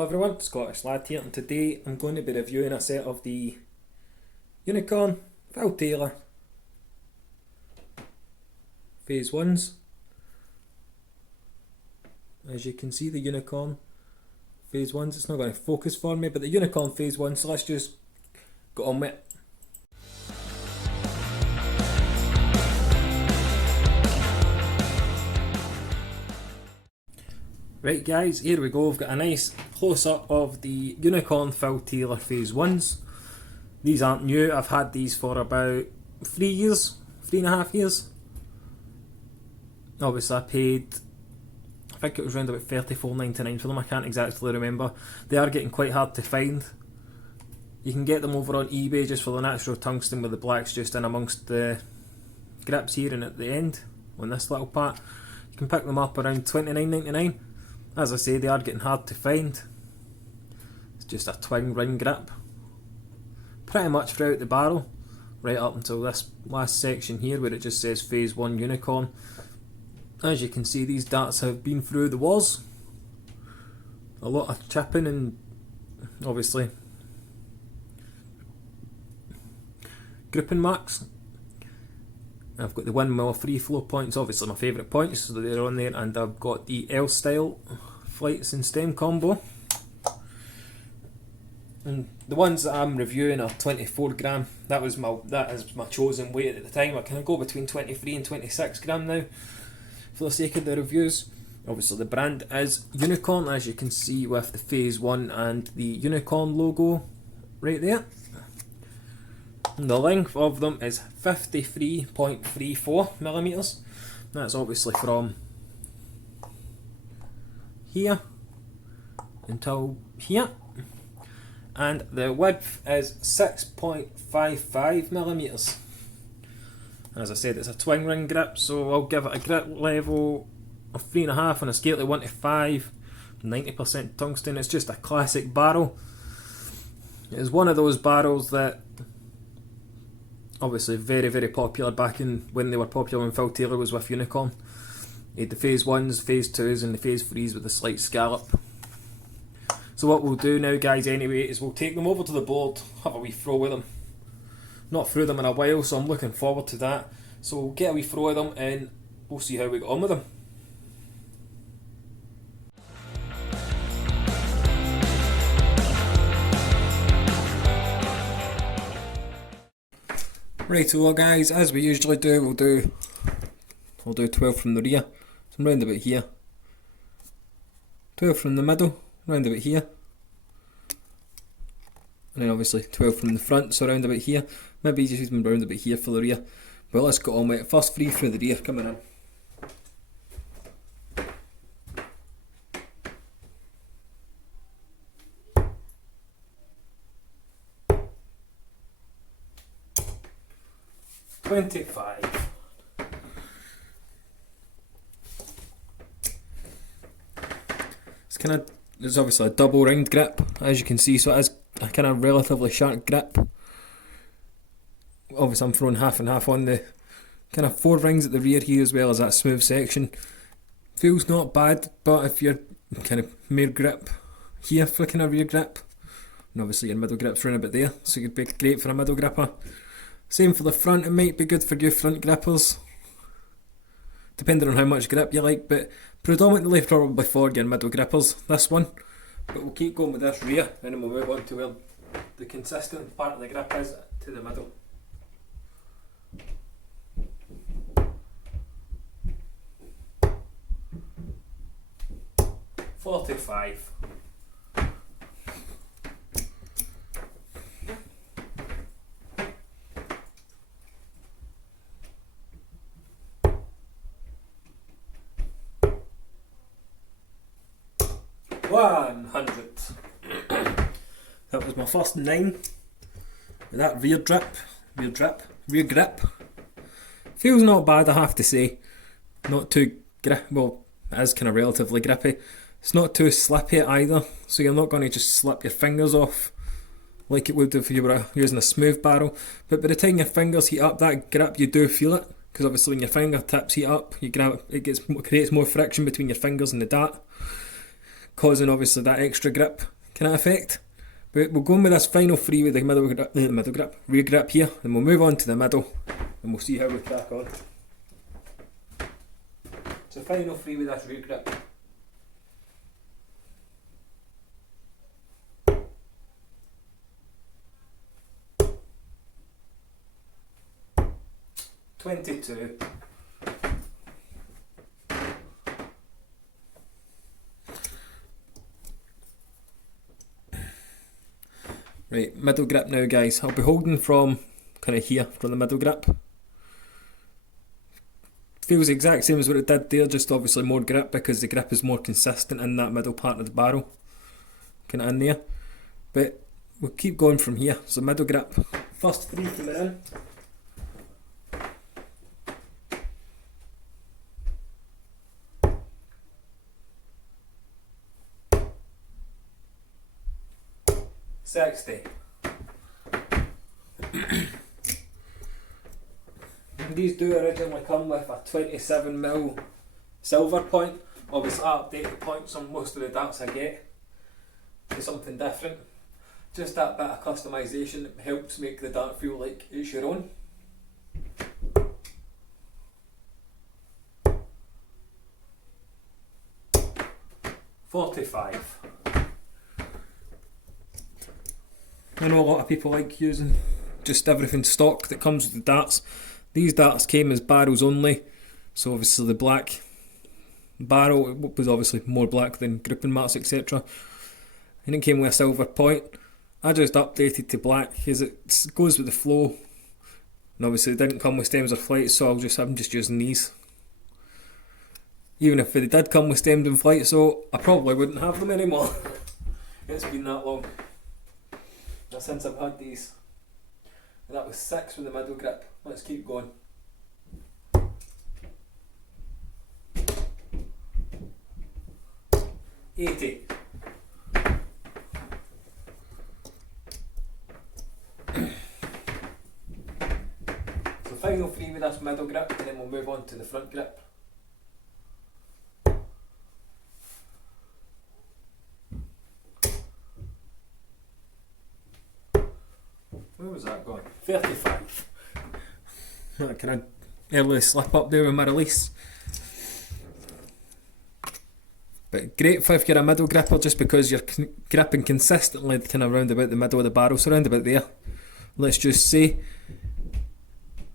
Hello everyone, Scottish Lad here, and today I'm going to be reviewing a set of the Unicorn Phil Taylor Phase 1s. As you can see, the Unicorn Phase 1s, it's not going to focus for me, but the Unicorn Phase 1, so let's just get on with it. Right guys, here we go, we've got a nice close-up of the Unicorn Phil Taylor Phase 1s. These aren't new, I've had these for about 3 years, 3.5 years. Obviously I paid, I think it was around about $34.99 for them, I can't exactly remember. They are getting quite hard to find. You can get them over on eBay just for the natural tungsten with the blacks just in amongst the grips here and at the end, on this little part. You can pick them up around $29.99. As I say, they are getting hard to find. It's just a twin ring grip. Pretty much throughout the barrel, right up until this last section here where it just says Phase 1 Unicorn. As you can see, these darts have been through the walls. A lot of chipping and obviously gripping marks. I've got the windmill free flow points, obviously my favourite points, so they're on there, and I've got the L style flights and stem combo. And the ones that I'm reviewing are 24 gram. That is my chosen weight at the time. I can go between 23 and 26 gram now for the sake of the reviews. Obviously the brand is Unicorn, as you can see with the Phase 1 and the Unicorn logo right there. The length of them is 53.34mm. That's obviously from here until here. And the width is 6.55mm. As I said, it's a twin ring grip, so I'll give it a grip level of 3.5 on a scale of 1 to 5. 90% tungsten. It's just a classic barrel. It's one of those barrels that obviously very popular back in when they were popular when Phil Taylor was with Unicorn. He had the Phase 1s, Phase 2s and the Phase 3s with the slight scallop. So what we'll do now guys anyway is we'll take them over to the board, have a wee throw with them. Not through them in a while, so I'm looking forward to that. So we'll get a wee throw of them and we'll see how we get on with them. Right, so guys, as we usually do, we'll do 12 from the rear, so I'm round about here. 12 from the middle, round about here. And then obviously 12 from the front, so round about here. Maybe just use them round about here for the rear. But let's get on with it. First 3 through the rear coming in. $25. It's obviously a double ringed grip, as you can see, so it is a kind of relatively sharp grip. Obviously I'm throwing half and half on the kind of 4 rings at the rear here as well as that smooth section. Feels not bad, but if you're kind of mere grip here for kind of rear grip, and obviously your middle grip's running about there, so it'd be great for a middle gripper. Same for the front, it might be good for you front grippers, depending on how much grip you like, but predominantly probably for your middle grippers, this one. But we'll keep going with this rear, and then we'll move on to where the consistent part of the grip is, to the middle. $45. $100. That was my first 9. That rear grip. Feels not bad, I have to say. Not too well, it is kind of relatively grippy. It's not too slippy either, so you're not going to just slip your fingers off like it would if you were using a smooth barrel. But by the time your fingers heat up, that grip, you do feel it, because obviously when your fingertips heat up, you grab it, creates more friction between your fingers and the dart. causing obviously that extra grip kind of effect. But we'll go in with this final three with the rear grip here, and we'll move on to the middle, and we'll see how we crack on. So final three with this rear grip. $22. Right, middle grip now, guys. I'll be holding from kind of here, from the middle grip. Feels the exact same as what it did there, just obviously more grip because the grip is more consistent in that middle part of the barrel. Kind of in there. But we'll keep going from here. So middle grip. First three coming in. $60. These do originally come with a 27mm silver point. Obviously I update the points on most of the darts I get to something different. Just that bit of customisation that helps make the dart feel like it's your own. $45. I know a lot of people like using just everything stock that comes with the darts. These darts came as barrels only, so obviously the black barrel was obviously more black than gripping mats, etc. And it came with a silver point. I just updated to black because it goes with the flow. And obviously it didn't come with stems or flights, so I'm just using these. Even if they did come with stems and flights, so I probably wouldn't have them anymore. It's been that long since I've had these. And that was 6 with the middle grip. Let's keep going. $80. So final three with this middle grip, and then we'll move on to the front grip. Where was that going? 35. Can I early slip up there with my release? But great if you're a middle gripper, just because you're gripping consistently kind of round about the middle of the barrel, so round about there. Let's just say,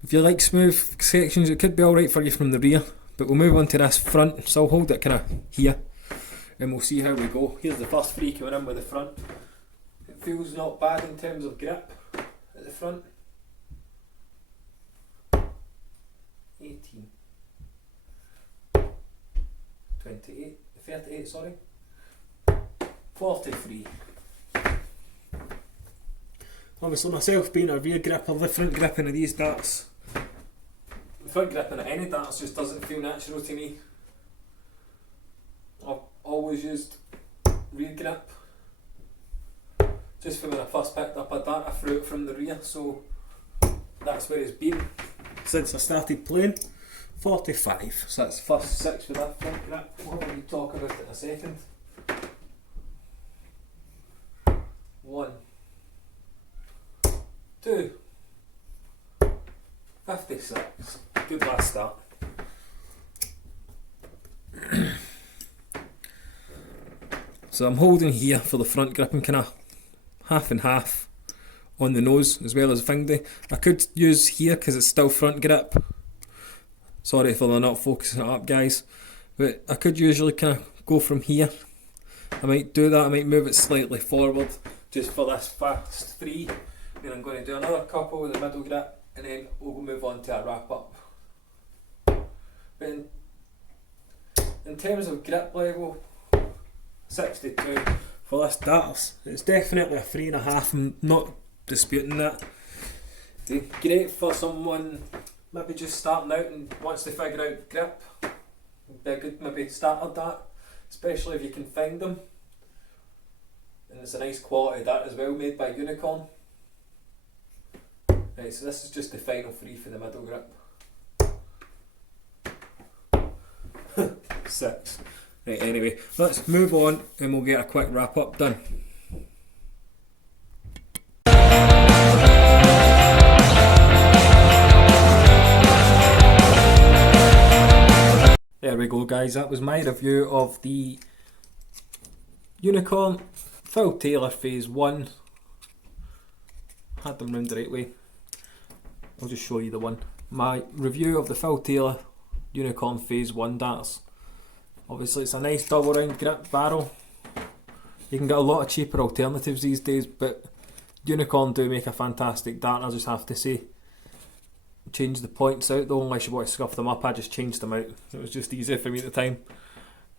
if you like smooth sections, it could be alright for you from the rear, but we'll move on to this front, so I'll hold it kind of here, and we'll see how we go. Here's the first three coming in with the front. It feels not bad in terms of grip at the front. 18. 28. 38, sorry. 43. Obviously myself being a rear gripper, the front gripping of these darts, the front gripping of any darts just doesn't feel natural to me. I've always used rear grip. Just from when I first picked up a dart, I threw it from the rear, so that's where it's been since I started playing. 45. So that's the first 6 with that front grip. We'll have a wee talk about it in a second. 1, 2, 56. Good last start. So I'm holding here for the front grip and kind of half and half on the nose as well as fingerly. I could use here because it's still front grip. Sorry if they're not focusing it up, guys, but I could usually kind of go from here. I might do that, I might move it slightly forward just for this fast three. Then I'm going to do another couple with the middle grip, and then we'll move on to a wrap up. But in terms of grip level, 62 for this darts. It's definitely a 3.5, I'm not disputing that. Great for someone maybe just starting out and wants to figure out grip. Be a good maybe starter dart, especially if you can find them. And it's a nice quality dart as well, made by Unicorn. Right, so this is just the final three for the middle grip. 6. Right, anyway, let's move on and we'll get a quick wrap up done. There we go, guys, that was my review of the Unicorn Phil Taylor Phase 1. Had them round the right way. I'll just show you the one. My review of the Phil Taylor Unicorn Phase 1 darts. Obviously it's a nice double round grip barrel. You can get a lot of cheaper alternatives these days, but Unicorn do make a fantastic dart, I just have to say. Change the points out though, unless you want to scuff them up. I just changed them out. It was just easier for me at the time.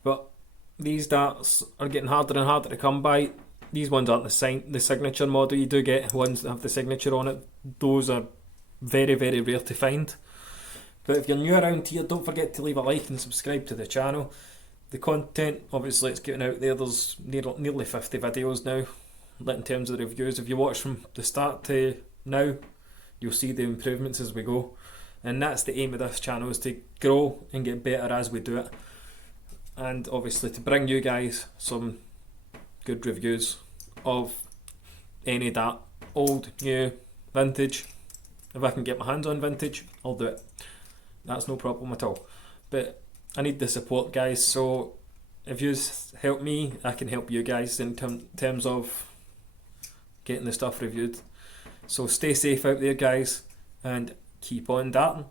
But these darts are getting harder and harder to come by. These ones aren't the signature model. You do get ones that have the signature on it. Those are very, very rare to find. But if you're new around here, don't forget to leave a like and subscribe to the channel. The content, obviously it's getting out there. There's nearly 50 videos now in terms of the reviews. If you watch from the start to now, you'll see the improvements as we go. And that's the aim of this channel, is to grow and get better as we do it. And obviously to bring you guys some good reviews of any dart, old, new, vintage. If I can get my hands on vintage, I'll do it. That's no problem at all. But I need the support, guys, so if you help me, I can help you guys in terms of getting the stuff reviewed. So stay safe out there, guys, and keep on darting.